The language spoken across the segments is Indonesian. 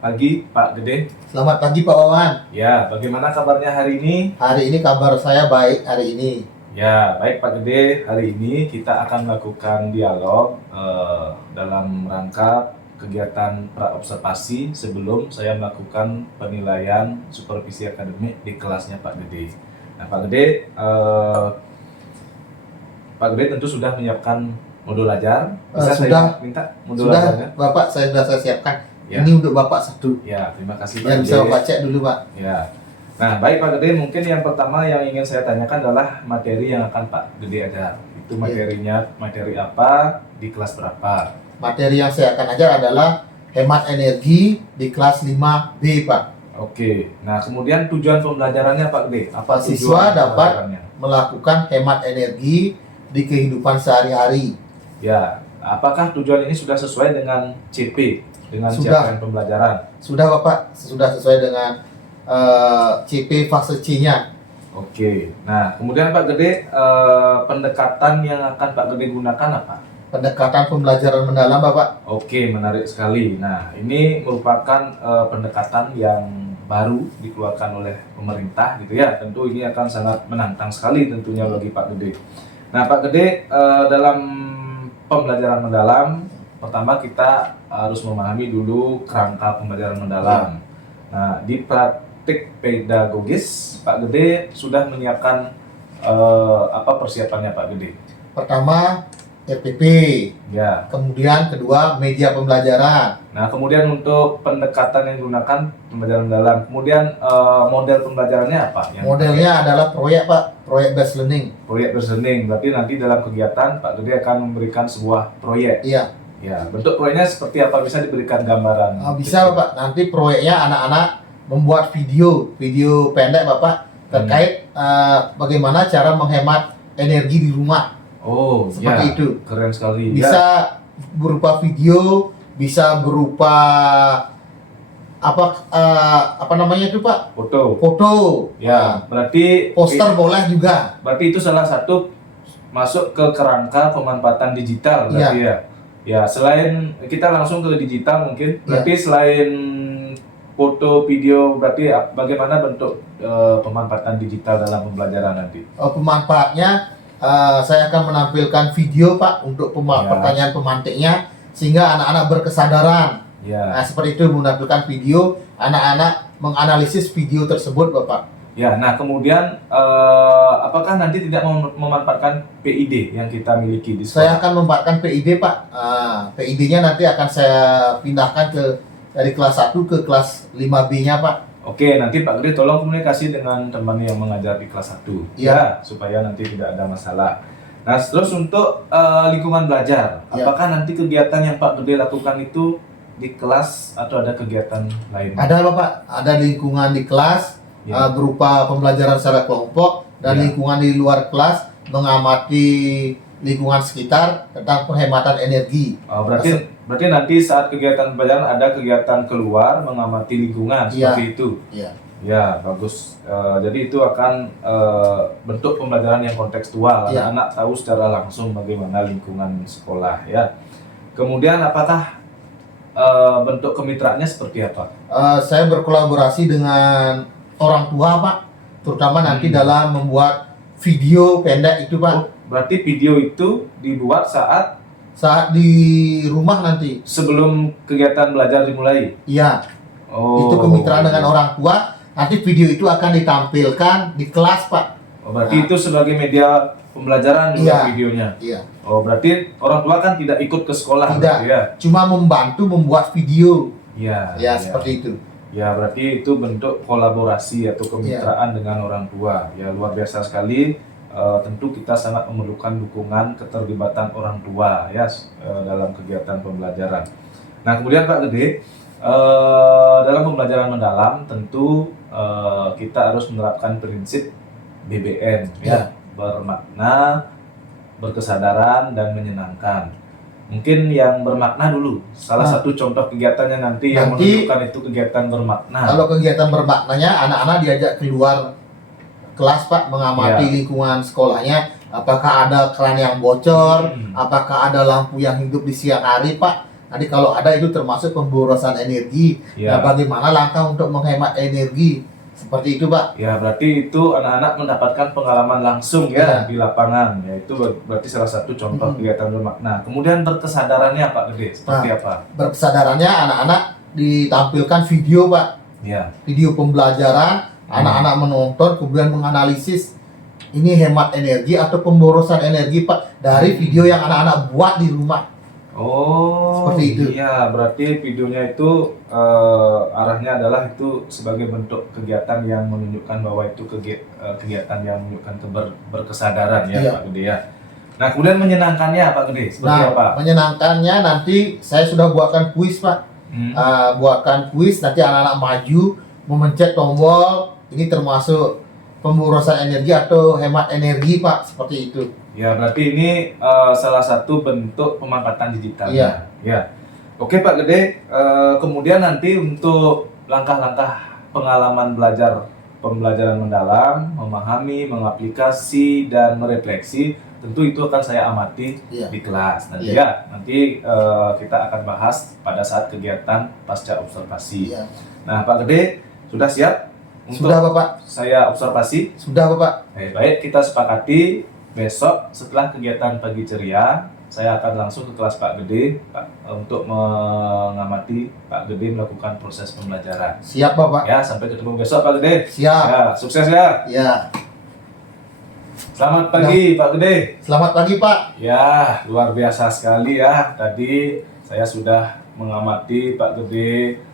Pagi Pak Gede. Selamat pagi Pak Wawan. Ya, bagaimana kabarnya hari ini? Hari ini kabar saya baik hari ini. Ya, baik Pak Gede. Hari ini kita akan melakukan dialog dalam rangka kegiatan praobservasi sebelum saya melakukan penilaian supervisi akademik di kelasnya Pak Gede. Nah, Pak Gede tentu sudah menyiapkan modul ajar. Bisa Sudah saya minta modul sudah ajarnya? Bapak, saya sudah siapkan. Ya. Ini untuk Bapak satu. Ya, terima kasih Pak Yang Gede. bisa Bapak cek dulu Pak. Ya. Nah, baik Pak Gede, mungkin yang pertama yang ingin saya tanyakan adalah materi yang akan Pak Gede ajar. Itu materinya, materi apa, di kelas berapa? Materi yang saya akan ajar adalah hemat energi di kelas 5B Pak. Oke, nah kemudian tujuan pembelajarannya Pak Gede? Apa Siswa tujuan dapat pembelajarannya? melakukan hemat energi di kehidupan sehari-hari. Ya, apakah tujuan ini sudah sesuai dengan CP? Dengan Sudah. capaian pembelajaran? Sudah Bapak, sudah sesuai dengan CP fase C-nya. Oke, nah kemudian Pak Gede, pendekatan yang akan Pak Gede gunakan apa? Pendekatan pembelajaran mendalam Bapak. Oke, menarik sekali. Nah, ini merupakan pendekatan yang baru dikeluarkan oleh pemerintah gitu ya. Tentu ini akan sangat menantang sekali tentunya bagi Pak Gede. Nah, Pak Gede, dalam pembelajaran mendalam, pertama kita harus memahami dulu kerangka pembelajaran mendalam. Nah, di praktik pedagogis, Pak Gede sudah menyiapkan apa persiapannya Pak Gede? Pertama RPP, Ya. kemudian kedua media pembelajaran. Nah, kemudian untuk pendekatan yang digunakan pembelajaran mendalam, kemudian model pembelajarannya apa? Modelnya adalah proyek Pak, proyek based learning. Proyek based learning. Berarti nanti dalam kegiatan Pak Gede akan memberikan sebuah proyek. Iya, Ya, bentuk proyeknya seperti apa? Bisa diberikan gambaran? bisa Bapak. Nanti proyeknya anak-anak membuat video pendek Bapak terkait bagaimana cara menghemat energi di rumah. Oh, Seperti ya, itu. keren sekali. Bisa Ya. berupa video, bisa berupa apa namanya itu Pak? Foto. Foto. Ya, berarti Poster boleh juga. Berarti itu salah satu masuk ke kerangka pemanfaatan digital berarti ya. Ya, selain kita langsung ke digital mungkin, berarti selain foto, video, berarti bagaimana bentuk pemanfaatan digital dalam pembelajaran nanti? Pemanfaatnya saya akan menampilkan video Pak untuk pertanyaan pemantiknya sehingga anak-anak berkesadaran. Ya. Nah, seperti itu menampilkan video, anak-anak menganalisis video tersebut Bapak. Ya, nah kemudian apakah nanti tidak memanfaatkan PID yang kita miliki di sekolah? Saya akan memanfaatkan PID Pak. PID-nya nanti akan saya pindahkan dari kelas 1 ke kelas 5B-nya Pak. Oke, nanti Pak Gede tolong komunikasi dengan teman yang mengajar di kelas 1 ya, supaya nanti tidak ada masalah. Nah, terus untuk lingkungan belajar, apakah nanti kegiatan yang Pak Gede lakukan itu di kelas atau ada kegiatan lain? Ada Bapak, ada lingkungan di kelas berupa pembelajaran secara kelompok dan lingkungan di luar kelas mengamati lingkungan sekitar tentang penghematan energi. Oh, berarti nanti saat kegiatan pembelajaran ada kegiatan keluar mengamati lingkungan seperti itu. Iya. Ya, bagus. Jadi itu akan bentuk pembelajaran yang kontekstual. Anak-anak tahu secara langsung bagaimana lingkungan sekolah ya. Kemudian apakah bentuk kemitraannya seperti apa? Saya berkolaborasi dengan orang tua Pak, terutama nanti dalam membuat video pendek itu Pak. Oh, berarti video itu dibuat saat di rumah nanti sebelum kegiatan belajar dimulai? Iya. Oh. Itu kemitraan dengan orang tua. Nanti video itu akan ditampilkan di kelas Pak. Oh, berarti itu sebagai media pembelajaran juga videonya? Iya. Oh, berarti orang tua kan tidak ikut ke sekolah? Tidak, ya? Cuma membantu membuat video. Iya. Ya, seperti itu. Ya, berarti itu bentuk kolaborasi atau kemitraan dengan orang tua. Ya, luar biasa sekali. Tentu kita sangat memerlukan dukungan keterlibatan orang tua ya dalam kegiatan pembelajaran. Nah, kemudian Pak Gede, dalam pembelajaran mendalam tentu kita harus menerapkan prinsip BBM ya, bermakna, berkesadaran, dan menyenangkan. Mungkin yang bermakna dulu. Salah satu contoh kegiatannya nanti yang menunjukkan itu kegiatan bermakna. Kalau kegiatan bermaknanya, anak-anak diajak keluar kelas Pak, mengamati lingkungan sekolahnya. Apakah ada keran yang bocor, apakah ada lampu yang hidup di siang hari Pak. Nanti kalau ada itu termasuk pemborosan energi. Ya. Nah, bagaimana langkah untuk menghemat energi? Seperti itu, Pak. Ya, berarti itu anak-anak mendapatkan pengalaman langsung ya di lapangan. Ya, itu berarti salah satu contoh kegiatan bermakna. Kemudian berkesadarannya Pak Gede, seperti apa? Berkesadarannya anak-anak ditampilkan video, Pak. Ya. Video pembelajaran, anak-anak menonton, kemudian menganalisis ini hemat energi atau pemborosan energi, Pak, dari video yang anak-anak buat di rumah. Oh, seperti itu. Iya, berarti videonya itu arahnya adalah itu sebagai bentuk kegiatan yang menunjukkan bahwa itu kegiatan yang menunjukkan berkesadaran ya, Iya. Pak Gede ya. Nah, kemudian menyenangkannya Pak Gede, seperti apa? Menyenangkannya nanti saya sudah buatkan kuis, Pak. Buatkan kuis, nanti anak-anak maju memencet tombol, ini termasuk pemborosan energi atau hemat energi, Pak, seperti itu. Ya, berarti ini salah satu bentuk pemanfaatan digital. Iya. Ya. Oke Pak Gede, kemudian nanti untuk langkah-langkah pengalaman pembelajaran mendalam, memahami, mengaplikasi dan merefleksi, tentu itu akan saya amati di kelas. Nanti nanti kita akan bahas pada saat kegiatan pasca observasi. Nah, Pak Gede sudah siap untuk Sudah, Bapak. saya observasi? Sudah, Bapak. Baik, kita sepakati besok setelah kegiatan pagi ceria, saya akan langsung ke kelas Pak Gede untuk mengamati Pak Gede melakukan proses pembelajaran. Siap, Bapak. Ya, sampai ketemu besok Pak Gede. Siap. Ya, sukses ya. Ya. Selamat pagi Pak Gede. Selamat pagi, Pak. Ya, luar biasa sekali ya. Tadi saya sudah mengamati Pak Gede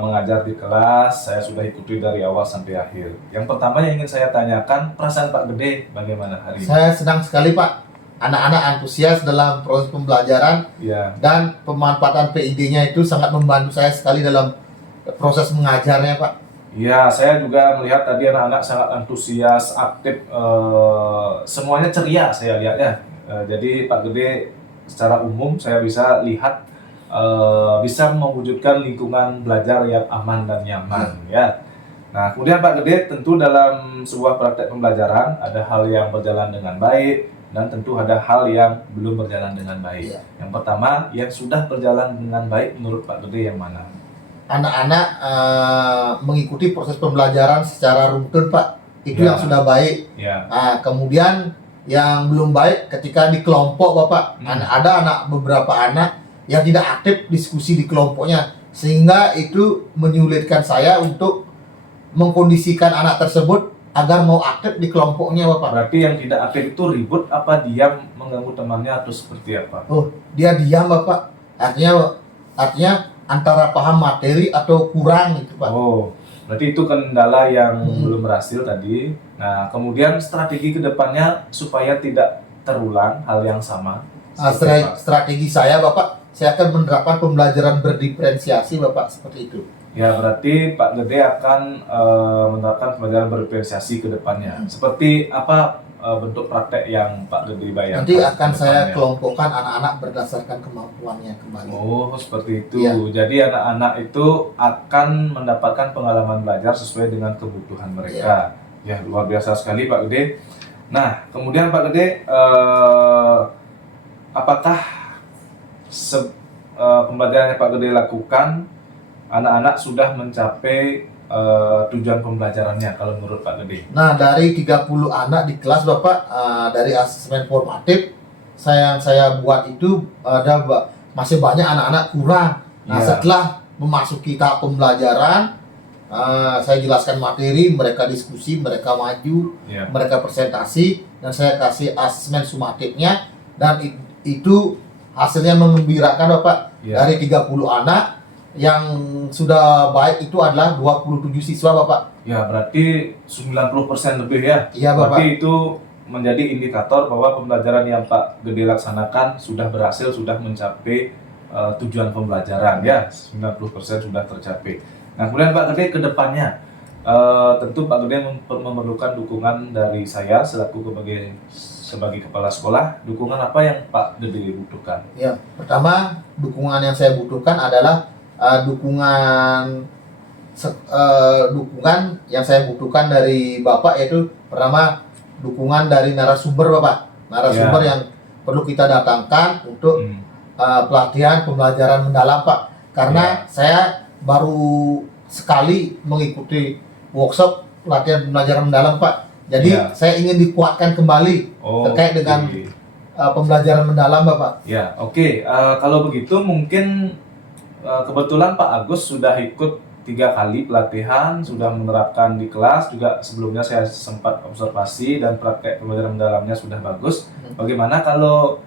mengajar di kelas, saya sudah ikuti dari awal sampai akhir. Yang pertama yang ingin saya tanyakan, perasaan Pak Gede bagaimana hari ini? Saya senang sekali, Pak. Anak-anak antusias dalam proses pembelajaran dan pemanfaatan PID-nya itu sangat membantu saya sekali dalam proses mengajarnya, Pak. Iya, saya juga melihat tadi anak-anak sangat antusias, aktif, semuanya ceria saya lihat ya. Jadi Pak Gede secara umum saya bisa lihat bisa mewujudkan lingkungan belajar yang aman dan nyaman ya. Nah, kemudian Pak Gede tentu dalam sebuah praktek pembelajaran ada hal yang berjalan dengan baik dan tentu ada hal yang belum berjalan dengan baik. Yang pertama, yang sudah berjalan dengan baik menurut Pak Gede yang mana? Anak-anak mengikuti proses pembelajaran secara runtun, Pak. Itu yang sudah baik. Nah, kemudian yang belum baik ketika di kelompok, Bapak. Ada beberapa anak yang tidak aktif diskusi di kelompoknya, sehingga itu menyulitkan saya untuk mengkondisikan anak tersebut agar mau aktif di kelompoknya, Bapak. Berarti yang tidak aktif itu ribut apa diam mengganggu temannya atau seperti apa? Oh, dia diam, Bapak. Artinya antara paham materi atau kurang itu, Pak. Oh, berarti itu kendala yang belum berhasil tadi. Nah, kemudian strategi kedepannya supaya tidak terulang hal yang sama. Strategi saya, Bapak, saya akan menerapkan pembelajaran berdiferensiasi, Bapak, seperti itu. Ya, berarti Pak Gede akan menerapkan pembelajaran berdiferensiasi ke depannya. Seperti apa bentuk praktek yang Pak Gede bayangkan? Nanti akan saya kelompokkan anak-anak berdasarkan kemampuannya kembali. Oh, seperti itu. Jadi anak-anak itu akan mendapatkan pengalaman belajar sesuai dengan kebutuhan mereka. Ya, luar biasa sekali Pak Gede. Nah, kemudian Pak Gede, apakah pembelajaran yang Pak Gede lakukan, anak-anak sudah mencapai tujuan pembelajarannya kalau menurut Pak Gede? Nah, dari 30 anak di kelas, Bapak, dari asesmen formatif saya buat itu masih banyak anak-anak kurang. Nah, setelah memasuki tahap pembelajaran, saya jelaskan materi, mereka diskusi, mereka maju, mereka presentasi, dan saya kasih asesmen sumatifnya, dan itu hasilnya menggembirakan, Bapak. Dari 30 anak yang sudah baik itu adalah 27 siswa, Bapak. Ya, berarti 90% lebih ya. Iya, Bapak. Berarti itu menjadi indikator bahwa pembelajaran yang Pak Gede laksanakan sudah berhasil, sudah mencapai tujuan pembelajaran ya. 90% sudah tercapai. Nah, kemudian Pak Gede ke depannya tentu Pak Gede memerlukan dukungan dari saya selaku sebagai kepala sekolah. Dukungan apa yang Pak Gede butuhkan? Ya, pertama dukungan yang saya butuhkan adalah dukungan yang saya butuhkan dari Bapak, yaitu pertama dukungan dari narasumber, Bapak. Narasumber yang perlu kita datangkan untuk pelatihan pembelajaran mendalam Pak, karena saya baru sekali mengikuti workshop pelatihan pembelajaran mendalam Pak. Jadi Ya. saya ingin dikuatkan kembali terkait dengan Oke. pembelajaran mendalam Bapak. Ya, oke. Kalau begitu mungkin kebetulan Pak Agus sudah ikut 3 kali pelatihan, sudah menerapkan di kelas juga. Sebelumnya saya sempat observasi dan praktek pembelajaran mendalamnya sudah bagus. Bagaimana kalau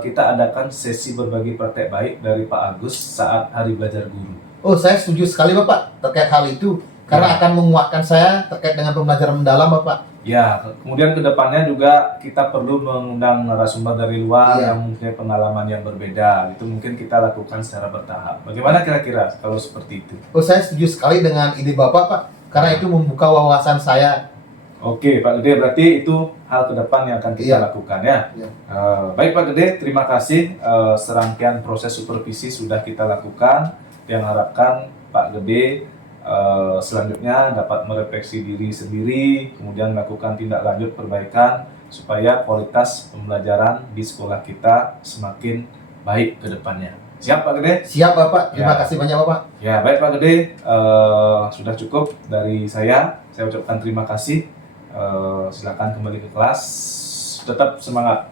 kita adakan sesi berbagi praktek baik dari Pak Agus saat Hari Belajar Guru? Oh, saya setuju sekali Bapak terkait hal itu, karena akan menguatkan saya terkait dengan pembelajaran mendalam Bapak. Ya, kemudian ke depannya juga kita perlu mengundang narasumber dari luar Iya. yang mempunyai pengalaman yang berbeda. Itu mungkin kita lakukan secara bertahap. Bagaimana kira-kira kalau seperti itu? Oh, saya setuju sekali dengan ide Bapak Pak, karena itu membuka wawasan saya. Oke, Pak Gede, berarti itu hal ke depan yang akan kita Iya. lakukan ya. Iya. Baik Pak Gede, terima kasih. Serangkaian proses supervisi sudah kita lakukan. Yang harapkan Pak Gede selanjutnya dapat merefleksi diri sendiri, kemudian melakukan tindak lanjut perbaikan supaya kualitas pembelajaran di sekolah kita semakin baik ke depannya. Siap Pak Gede? Siap Bapak, terima Ya. kasih banyak Bapak. Ya, baik Pak Gede, sudah cukup dari saya. Saya ucapkan terima kasih. Silakan kembali ke kelas. Tetap semangat.